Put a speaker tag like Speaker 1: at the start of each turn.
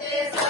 Speaker 1: Gracias.